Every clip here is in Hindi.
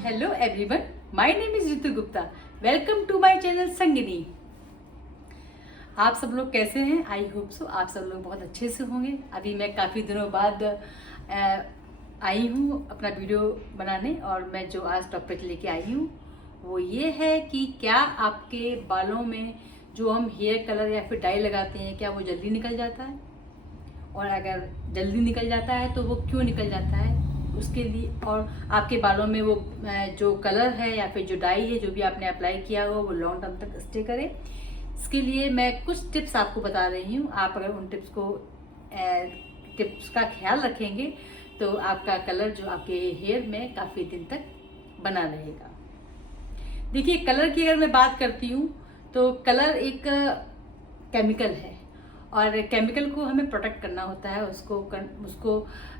Hello everyone, my name is Ritu Gupta. Welcome to my channel Sangini. आप सब लोग कैसे हैं? आई होप सो आप सब लोग बहुत अच्छे से होंगे। अभी मैं काफ़ी दिनों बाद आई हूँ अपना वीडियो बनाने, और मैं जो आज टॉपिक लेके आई हूँ वो ये है कि क्या आपके बालों में जो हम हेयर कलर या फिर डाई लगाते हैं, क्या वो जल्दी निकल जाता है? और अगर जल्दी निकल जाता है तो वो क्यों निकल जाता है, उसके लिए, और आपके बालों में वो जो कलर है या फिर जो डाई है जो भी आपने अप्लाई किया हो वो लॉन्ग टर्म तक स्टे करे, इसके लिए मैं कुछ टिप्स आपको बता रही हूँ। आप अगर उन टिप्स का ख्याल रखेंगे तो आपका कलर जो आपके हेयर में काफ़ी दिन तक बना रहेगा। देखिए, कलर की अगर मैं बात करती हूँ तो कलर एक केमिकल है, और केमिकल को हमें प्रोटेक्ट करना होता है। उसको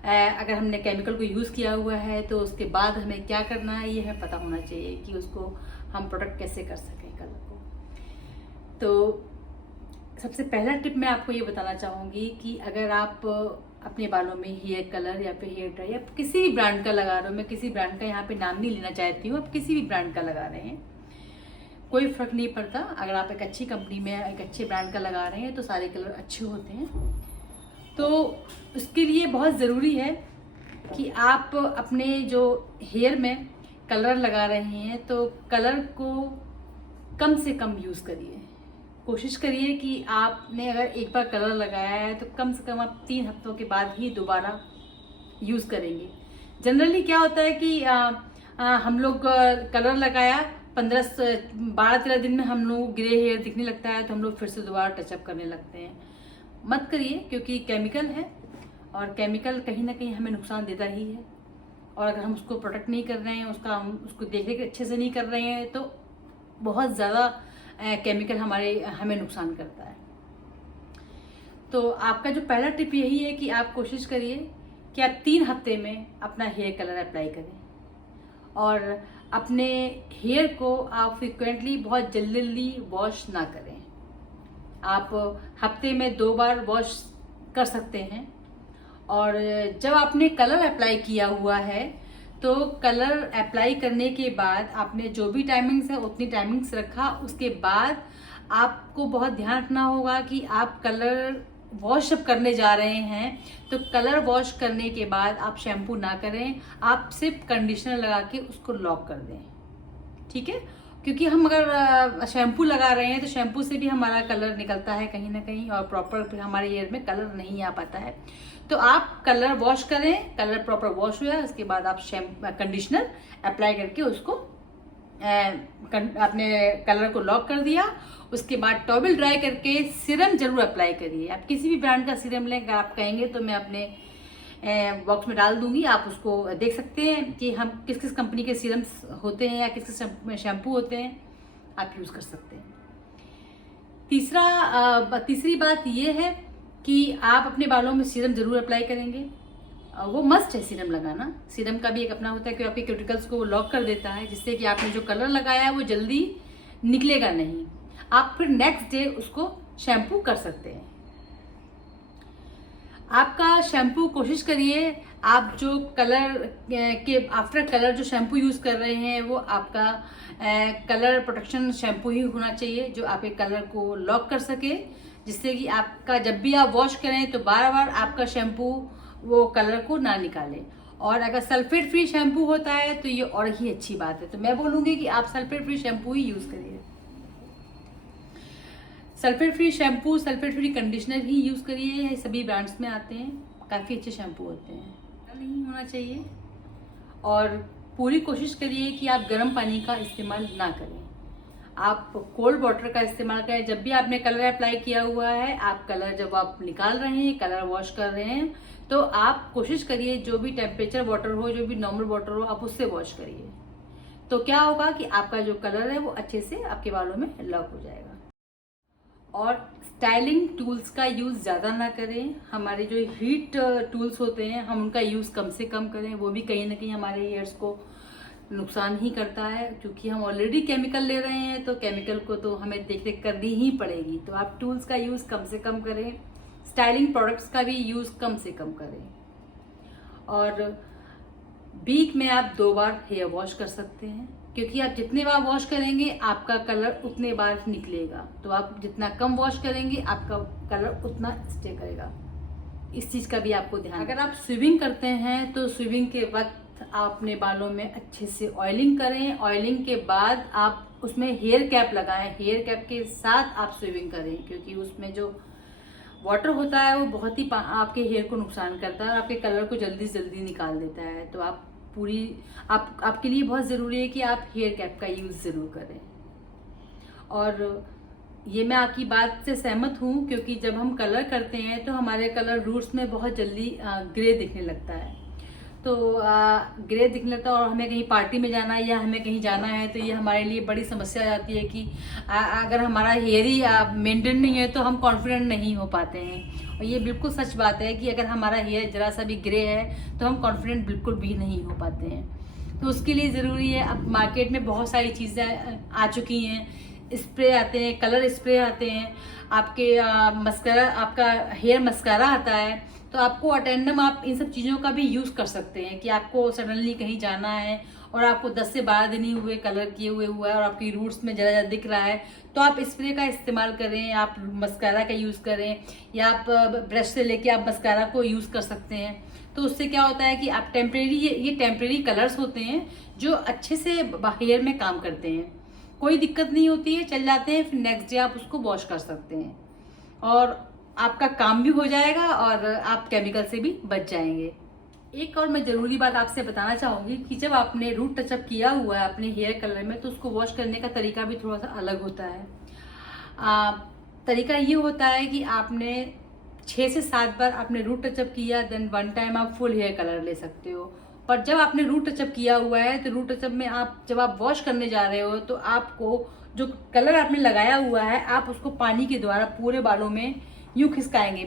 अगर हमने केमिकल को यूज़ किया हुआ है तो उसके बाद हमें क्या करना है ये हमें पता होना चाहिए कि उसको हम प्रोटेक्ट कैसे कर सकें कलर को। तो सबसे पहला टिप मैं आपको ये बताना चाहूँगी कि अगर आप अपने बालों में हेयर कलर या फिर हेयर ड्राई या किसी भी ब्रांड का लगा रहे हो, मैं किसी ब्रांड का यहाँ पे नाम नहीं लेना चाहती हूँ, आप किसी भी ब्रांड का लगा रहे हैं, कोई फर्क नहीं पड़ता। अगर आप एक अच्छी कंपनी में एक अच्छे ब्रांड का लगा रहे हैं तो सारे कलर अच्छे होते हैं। तो उसके लिए बहुत ज़रूरी है कि आप अपने जो हेयर में कलर लगा रहे हैं तो कलर को कम से कम यूज़ करिए। कोशिश करिए कि आपने अगर एक बार कलर लगाया है तो कम से कम आप 3 हफ्तों के बाद ही दोबारा यूज़ करेंगे। जनरली क्या होता है कि हम लोग कलर लगाया 12-13 दिन में हम लोग ग्रे हेयर दिखने लगता है तो हम लोग फिर से दोबारा टचअप करने लगते हैं। मत करिए, क्योंकि केमिकल है और केमिकल कहीं ना कहीं हमें नुकसान देता ही है, और अगर हम उसको प्रोटेक्ट नहीं कर रहे हैं, उसको देख रेख अच्छे से नहीं कर रहे हैं तो बहुत ज़्यादा केमिकल हमें नुकसान करता है। तो आपका जो पहला टिप यही है कि आप कोशिश करिए कि आप 3 हफ्ते में अपना हेयर कलर अप्लाई करें, और अपने हेयर को आप फ्रिक्वेंटली बहुत जल्दी वॉश ना करें। आप हफ्ते में 2 बार वॉश कर सकते हैं, और जब आपने कलर अप्लाई किया हुआ है तो कलर अप्लाई करने के बाद आपने जो भी टाइमिंग्स है उतनी टाइमिंग्स रखा। उसके बाद आपको बहुत ध्यान रखना होगा कि आप कलर वॉश जब करने जा रहे हैं तो कलर वॉश करने के बाद आप शैम्पू ना करें, आप सिर्फ कंडीशनर लगा के उसको लॉक कर दें। ठीक है? क्योंकि हम अगर शैम्पू लगा रहे हैं तो शैम्पू से भी हमारा कलर निकलता है कहीं ना कहीं, और प्रॉपर फिर हमारे हेयर में कलर नहीं आ पाता है। तो आप कलर वॉश करें, कलर प्रॉपर वॉश हुआ उसके बाद आप कंडीशनर अप्लाई करके उसको अपने कलर को लॉक कर दिया। उसके बाद टॉवल ड्राई करके सीरम जरूर अप्लाई करिए। आप किसी भी ब्रांड का सीरम लें, अगर आप कहेंगे तो मैं अपने बॉक्स में डाल दूंगी, आप उसको देख सकते हैं कि हम किस किस कंपनी के सीरम्स होते हैं या किस किस शैम्पू होते हैं, आप यूज़ कर सकते हैं। तीसरी बात ये है कि आप अपने बालों में सीरम जरूर अप्लाई करेंगे। वो मस्ट है सीरम लगाना। सीरम का भी एक अपना होता है कि आपके क्यूटिकल्स को लॉक कर देता है, जिससे कि आपने जो कलर लगाया है वो जल्दी निकलेगा नहीं। आप फिर नेक्स्ट डे उसको शैम्पू कर सकते हैं। आपका शैम्पू कोशिश करिए आप जो कलर के आफ्टर कलर जो शैम्पू यूज़ कर रहे हैं वो आपका कलर प्रोटेक्शन शैम्पू ही होना चाहिए, जो आपके कलर को लॉक कर सके, जिससे कि आपका जब भी आप वॉश करें तो बार बार आपका शैम्पू वो कलर को ना निकाले। और अगर सल्फेट फ्री शैम्पू होता है तो ये और ही अच्छी बात है। तो मैं बोलूँगी कि आप सल्फेट फ्री शैम्पू ही यूज़ करिए। Sulphate free shampoo, sulphate free conditioner ही यूज़ करिए। ये सभी ब्रांड्स में आते हैं, काफ़ी अच्छे शैम्पू होते हैं। नहीं होना चाहिए, और पूरी कोशिश करिए कि आप गर्म पानी का इस्तेमाल ना करें, आप कोल्ड वाटर का इस्तेमाल करें। जब भी आपने कलर अप्लाई किया हुआ है, आप कलर जब आप निकाल रहे हैं, कलर वॉश कर रहे हैं, तो आप कोशिश करिए जो भी टेम्परेचर वाटर हो, जो भी नॉर्मल वाटर हो, आप उससे वॉश करिए। तो क्या होगा कि आपका जो कलर है वो अच्छे से आपके बालों में लॉक हो जाएगा। और स्टाइलिंग टूल्स का यूज़ ज़्यादा ना करें। हमारे जो हीट टूल्स होते हैं हम उनका यूज़ कम से कम करें। वो भी कहीं ना कहीं हमारे हेयर्स को नुकसान ही करता है, क्योंकि हम ऑलरेडी केमिकल ले रहे हैं तो केमिकल को तो हमें देख रेख करनी ही पड़ेगी। तो आप टूल्स का यूज़ कम से कम करें, स्टाइलिंग प्रोडक्ट्स का भी यूज़ कम से कम करें, और वीक में आप 2 बार हेयर वॉश कर सकते हैं, क्योंकि आप जितने बार वॉश करेंगे आपका कलर उतने बार निकलेगा। तो आप जितना कम वॉश करेंगे आपका कलर उतना स्टे करेगा। इस चीज़ का भी आपको ध्यान। अगर आप स्विमिंग करते हैं तो स्विमिंग के वक्त आप अपने बालों में अच्छे से ऑयलिंग करें। ऑयलिंग के बाद आप उसमें हेयर कैप लगाएं। हेयर कैप के साथ आप स्विमिंग करें, क्योंकि उसमें जो वाटर होता है वो बहुत ही आपके हेयर को नुकसान करता है और आपके कलर को जल्दी से जल्दी निकाल देता है। तो आपके लिए बहुत ज़रूरी है कि आप हेयर कैप का यूज़ ज़रूर करें। और ये मैं आपकी बात से सहमत हूँ, क्योंकि जब हम कलर करते हैं तो हमारे कलर रूट्स में बहुत जल्दी ग्रे दिखने लगता है। तो ग्रे दिखने लगता है और हमें कहीं पार्टी में जाना है या हमें कहीं जाना है तो ये हमारे लिए बड़ी समस्या आ जाती है कि अगर हमारा हेयर ही मेंटेन नहीं है तो हम कॉन्फिडेंट नहीं हो पाते हैं। और ये बिल्कुल सच बात है कि अगर हमारा हेयर ज़रा सा भी ग्रे है तो हम कॉन्फिडेंट बिल्कुल भी नहीं हो पाते हैं। तो उसके लिए ज़रूरी है, अब मार्केट में बहुत सारी चीज़ें आ चुकी हैं। स्प्रे आते हैं, कलर स्प्रे आते हैं, आपके मस्कारा, आपका हेयर मस्कारा आता है। तो आपको अटेंडम आप इन सब चीज़ों का भी यूज़ कर सकते हैं कि आपको सडनली कहीं जाना है और आपको 10 से 12 दिन ही हुए कलर किए हुआ है और आपकी रूट्स में ज़रा दिख रहा है, तो आप स्प्रे का इस्तेमाल करें, आप मस्कारा का यूज़ करें या आप ब्रश से लेके आप मस्कारा को यूज़ कर सकते हैं। तो उससे क्या होता है कि आप ये टेम्परेरी कलर्स होते हैं जो अच्छे से हेयर में काम करते हैं, कोई दिक्कत नहीं होती है, चल जाते हैं, फिर नेक्स्ट डे आप उसको वॉश कर सकते हैं और आपका काम भी हो जाएगा और आप केमिकल से भी बच जाएंगे। एक और मैं ज़रूरी बात आपसे बताना चाहूँगी कि जब आपने रूट टचअप किया हुआ है अपने हेयर कलर में तो उसको वॉश करने का तरीका भी थोड़ा सा अलग होता है। तरीका ये होता है कि आपने 6 से 7 बार आपने रूट टचअप किया, देन 1 टाइम आप फुल हेयर कलर ले सकते हो। पर जब आपने रूट टचअप किया हुआ है तो रूट टचअप में आप जब आप वॉश करने जा रहे हो तो आपको जो कलर आपने लगाया हुआ है आप उसको पानी के द्वारा पूरे बालों में यूं खिसकाएंगे,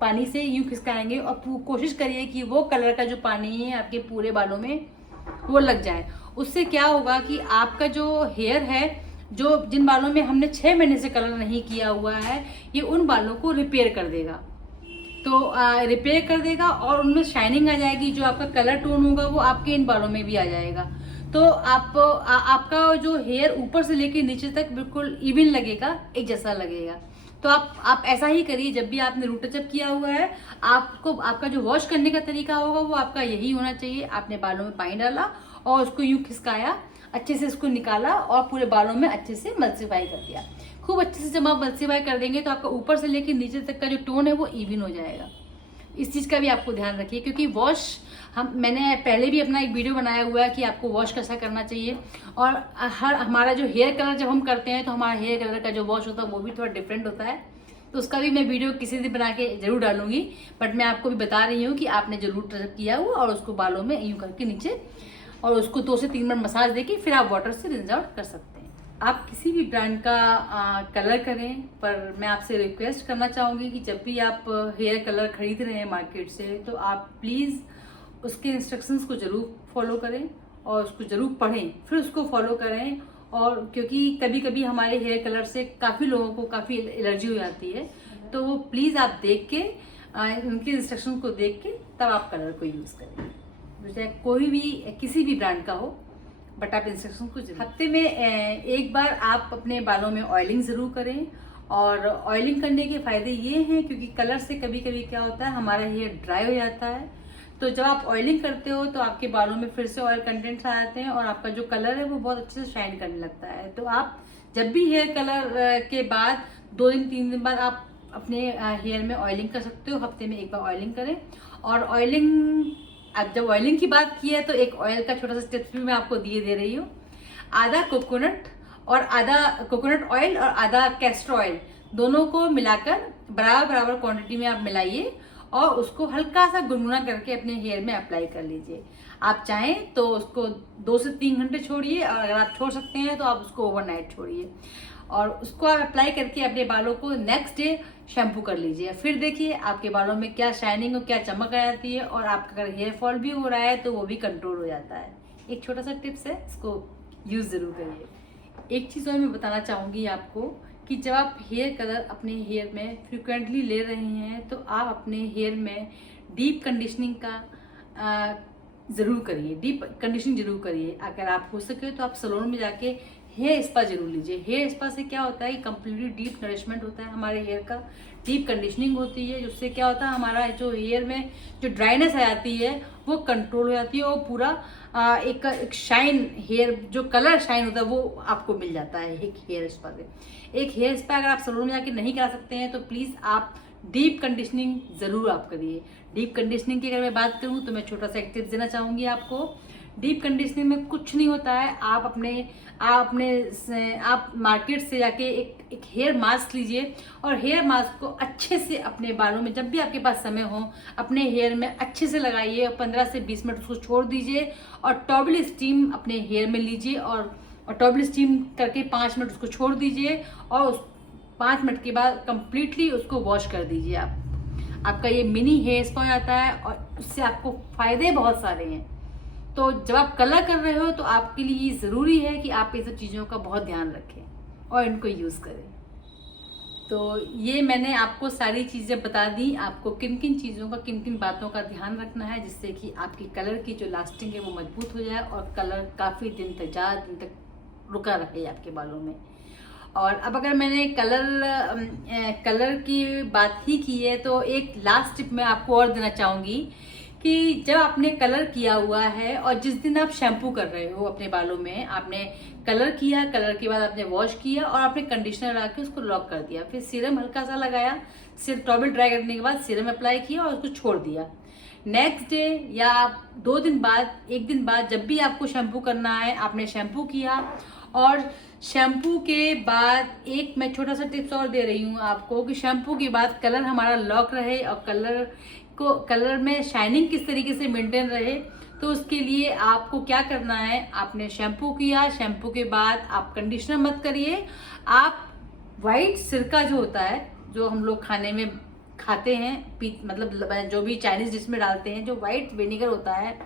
पानी से यूं खिसकाएंगे और कोशिश करिए कि वो कलर का जो पानी है आपके पूरे बालों में वो लग जाए। उससे क्या होगा कि आपका जो हेयर है, जो जिन बालों में हमने 6 महीने से कलर नहीं किया हुआ है, ये उन बालों को रिपेयर कर देगा। तो रिपेयर कर देगा और उनमें शाइनिंग आ जाएगी। जो आपका कलर टोन होगा वो आपके इन बालों में भी आ जाएगा। तो आपका जो हेयर ऊपर से लेके नीचे तक बिल्कुल इवन लगेगा, एक जैसा लगेगा। तो आप ऐसा ही करिए, जब भी आपने रूट टचअप किया हुआ है आपको आपका जो वॉश करने का तरीका होगा वो आपका यही होना चाहिए। आपने बालों में पानी डाला और उसको यूं खिसकाया, अच्छे से उसको निकाला और पूरे बालों में अच्छे से मल्सीफाई कर दिया। खूब अच्छे से जब आप मल्सीफाई कर देंगे तो आपका ऊपर से लेकर नीचे तक का जो टोन है वो इवन हो जाएगा। इस चीज़ का भी आपको ध्यान रखिए, क्योंकि वॉश मैंने पहले भी अपना एक वीडियो बनाया हुआ है कि आपको वॉश कैसा करना चाहिए। और हमारा जो हेयर कलर जब हम करते हैं तो हमारा हेयर कलर का जो वॉश होता है वो भी थोड़ा डिफरेंट होता है। तो उसका भी मैं वीडियो किसी दिन बना के जरूर डालूंगी, बट मैं आपको भी बता रही हूँ कि आपने जरूर टचअप किया हुआ और उसको बालों में यूं करके नीचे और उसको 2 से 3 बार मसाज देके फिर आप वाटर से रिंस आउट कर सकते हैं। आप किसी भी ब्रांड का कलर करें, पर मैं आपसे रिक्वेस्ट करना चाहूँगी कि जब भी आप हेयर कलर खरीद रहे हैं मार्केट से तो आप प्लीज़ उसके इंस्ट्रक्शंस को ज़रूर फॉलो करें और उसको ज़रूर पढ़ें, फिर उसको फॉलो करें। और क्योंकि कभी कभी हमारे हेयर कलर से काफ़ी लोगों को काफ़ी एलर्जी हो जाती है, तो वो प्लीज़ आप देख के उनके इंस्ट्रक्शन को देख के तब आप कलर को यूज़ करें, चाहे कोई भी किसी भी ब्रांड का हो, बट आप इंस्ट्रक्शन को हफ्ते में एक बार आप अपने बालों में ऑयलिंग ज़रूर करें। और ऑयलिंग करने के फ़ायदे ये हैं क्योंकि कलर से कभी कभी क्या होता है हमारा हेयर ड्राई हो जाता है, तो जब आप ऑयलिंग करते हो तो आपके बालों में फिर से ऑयल कंटेंट्स आ जाते हैं और आपका जो कलर है वो बहुत अच्छे से शाइन करने लगता है। तो आप जब भी हेयर कलर के बाद 2 दिन 3 दिन बाद आप अपने हेयर में ऑयलिंग कर सकते हो। हफ्ते में एक बार ऑयलिंग करें। और ऑयलिंग, अब जब ऑयलिंग की बात की है तो एक ऑयल का छोटा सा टिप्स भी मैं आपको दे रही हूँ। आधा कोकोनट ऑयल और आधा कैस्टर ऑयल दोनों को मिलाकर बराबर क्वांटिटी में आप मिलाइए और उसको हल्का सा गुनगुना करके अपने हेयर में अप्लाई कर लीजिए। आप चाहें तो उसको 2 से 3 घंटे छोड़िए और अगर आप छोड़ सकते हैं तो आप उसको ओवरनाइट छोड़िए और उसको आप अप्लाई करके अपने बालों को नेक्स्ट डे शैम्पू कर लीजिए। फिर देखिए आपके बालों में क्या शाइनिंग और क्या चमक आ जाती है और आपका अगर हेयर फॉल भी हो रहा है तो वो भी कंट्रोल हो जाता है। एक छोटा सा टिप्स है, इसको यूज़ ज़रूर करिए। एक चीज़ और मैं बताना चाहूँगी आपको कि जब आप हेयर कलर अपने हेयर में फ्रिक्वेंटली ले रहे हैं तो आप अपने हेयर में डीप कंडीशनिंग का ज़रूर करिए, डीप कंडीशनिंग ज़रूर करिए। अगर आप हो सके तो आप सैलून में जाके हेयर स्पा जरूर लीजिए। हेयर स्पा से क्या होता है कि कंप्लीटली डीप नरिशमेंट होता है हमारे हेयर का, डीप कंडीशनिंग होती है, जिससे क्या होता है हमारा जो हेयर में जो ड्राइनेस आ जाती है वो कंट्रोल हो जाती है और पूरा एक शाइन, हेयर जो कलर शाइन होता है वो आपको मिल जाता है एक हेयर स्पा से। एक हेयर स्पा अगर आप सैलून में जाके नहीं करा सकते हैं तो प्लीज़ आप डीप कंडीशनिंग ज़रूर आप करिए। डीप कंडीशनिंग की अगर मैं बात करूँ तो मैं छोटा सा एक टिप्स देना चाहूँगी आपको। डीप कंडीशनिंग में कुछ नहीं होता है, आप मार्केट से जाके एक हेयर मास्क लीजिए और हेयर मास्क को अच्छे से अपने बालों में, जब भी आपके पास समय हो, अपने हेयर में अच्छे से लगाइए और 15 से 20 मिनट उसको छोड़ दीजिए और टॉवल स्टीम अपने हेयर में लीजिए और टॉवल स्टीम करके 5 मिनट उसको छोड़ दीजिए और उस 5 मिनट के बाद कंप्लीटली उसको वॉश कर दीजिए। आपका ये मिनी हेयर स्पा आता है और उससे आपको फायदे बहुत सारे हैं। तो जब आप कलर कर रहे हो तो आपके लिए ये ज़रूरी है कि आप ये सब चीज़ों का बहुत ध्यान रखें और इनको यूज़ करें। तो ये मैंने आपको सारी चीज़ें बता दी, आपको किन किन चीज़ों का, किन किन बातों का ध्यान रखना है जिससे कि आपकी कलर की जो लास्टिंग है वो मजबूत हो जाए और कलर काफ़ी दिन तक, ज़्यादा दिन तक रुका रहे आपके बालों में। और अब अगर मैंने कलर की बात ही की है तो एक लास्ट टिप मैं आपको और देना चाहूँगी कि जब आपने कलर किया हुआ है और जिस दिन आप शैम्पू कर रहे हो अपने बालों में, आपने कलर किया, कलर के बाद आपने वॉश किया और आपने कंडीशनर लगा के उसको लॉक कर दिया, फिर सीरम हल्का सा लगाया, सिर्फ टॉवल ड्राई करने के बाद सीरम अप्लाई किया और उसको छोड़ दिया। नेक्स्ट डे या 2 दिन बाद, 1 दिन बाद जब भी आपको शैम्पू करना है, आपने शैम्पू किया और शैम्पू के बाद एक मैं छोटा सा टिप्स और दे रही हूँ आपको कि शैम्पू के बाद कलर हमारा लॉक रहे और कलर में शाइनिंग किस तरीके से मेंटेन रहे। तो उसके लिए आपको क्या करना है, आपने शैम्पू किया, शैम्पू के बाद आप कंडीशनर मत करिए, आप वाइट सिरका जो होता है, जो हम लोग खाने में खाते हैं, मतलब जो भी चाइनीज डिश में डालते हैं, जो वाइट विनेगर होता है,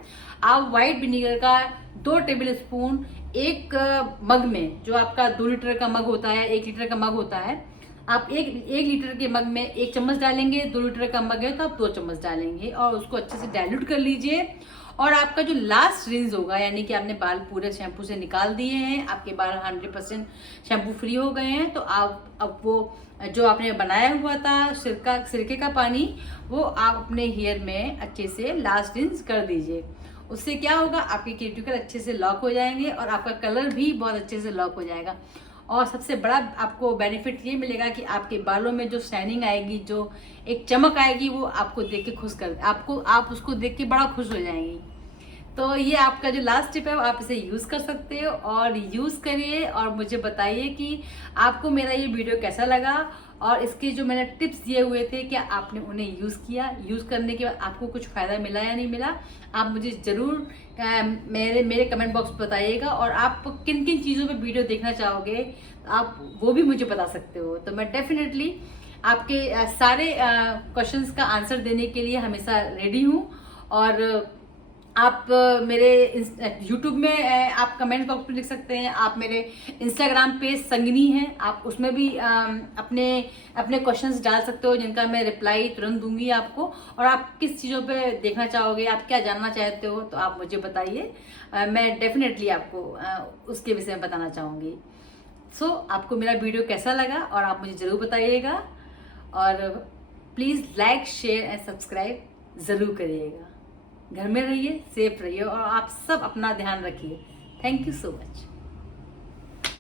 आप वाइट विनेगर का 2 टेबल स्पून एक मग में, जो आपका 2 लीटर का मग होता है, 1 लीटर का मग होता है, आप एक लीटर के मग में 1 चम्मच डालेंगे, 2 लीटर का मग है तो आप 2 चम्मच डालेंगे और उसको अच्छे से डाइल्यूट कर लीजिए। और आपका जो लास्ट रिंस होगा, यानी कि आपने बाल पूरे शैम्पू से निकाल दिए हैं, आपके बाल 100% शैम्पू फ्री हो गए हैं, तो आप अब वो जो आपने बनाया हुआ था सिरके का पानी, वो आप अपने हेयर में अच्छे से लास्ट रिंस कर दीजिए। उससे क्या होगा, आपके क्यूटिकल अच्छे से लॉक हो जाएंगे और आपका कलर भी बहुत अच्छे से लॉक हो जाएगा। और सबसे बड़ा आपको बेनिफिट ये मिलेगा कि आपके बालों में जो शाइनिंग आएगी, जो एक चमक आएगी, वो आपको देख के आप उसको देख के बड़ा खुश हो जाएंगी। तो ये आपका जो लास्ट टिप है, आप इसे यूज़ कर सकते हो और यूज़ करिए और मुझे बताइए कि आपको मेरा ये वीडियो कैसा लगा और इसके जो मैंने टिप्स दिए हुए थे, क्या आपने उन्हें यूज़ किया, यूज़ करने के बाद आपको कुछ फ़ायदा मिला या नहीं मिला। आप मुझे ज़रूर मेरे कमेंट बॉक्स में बताइएगा और आप किन किन चीज़ों पे वीडियो देखना चाहोगे आप वो भी मुझे बता सकते हो। तो मैं डेफिनेटली आपके सारे क्वेश्चंस का आंसर देने के लिए हमेशा रेडी हूँ। और आप मेरे यूट्यूब में आप कमेंट बॉक्स में लिख सकते हैं, आप मेरे इंस्टाग्राम पेज संगिनी है, आप उसमें भी अपने क्वेश्चंस डाल सकते हो जिनका मैं रिप्लाई तुरंत दूंगी आपको। और आप किस चीज़ों पे देखना चाहोगे, आप क्या जानना चाहते हो, तो आप मुझे बताइए, मैं डेफिनेटली आपको उसके विषय में बताना चाहूँगी। सो आपको मेरा वीडियो कैसा लगा और आप मुझे ज़रूर बताइएगा और please like, share and subscribe ज़रूर करिएगा। घर में रहिए, सेफ रहिए और आप सब अपना ध्यान रखिए। Thank you so much.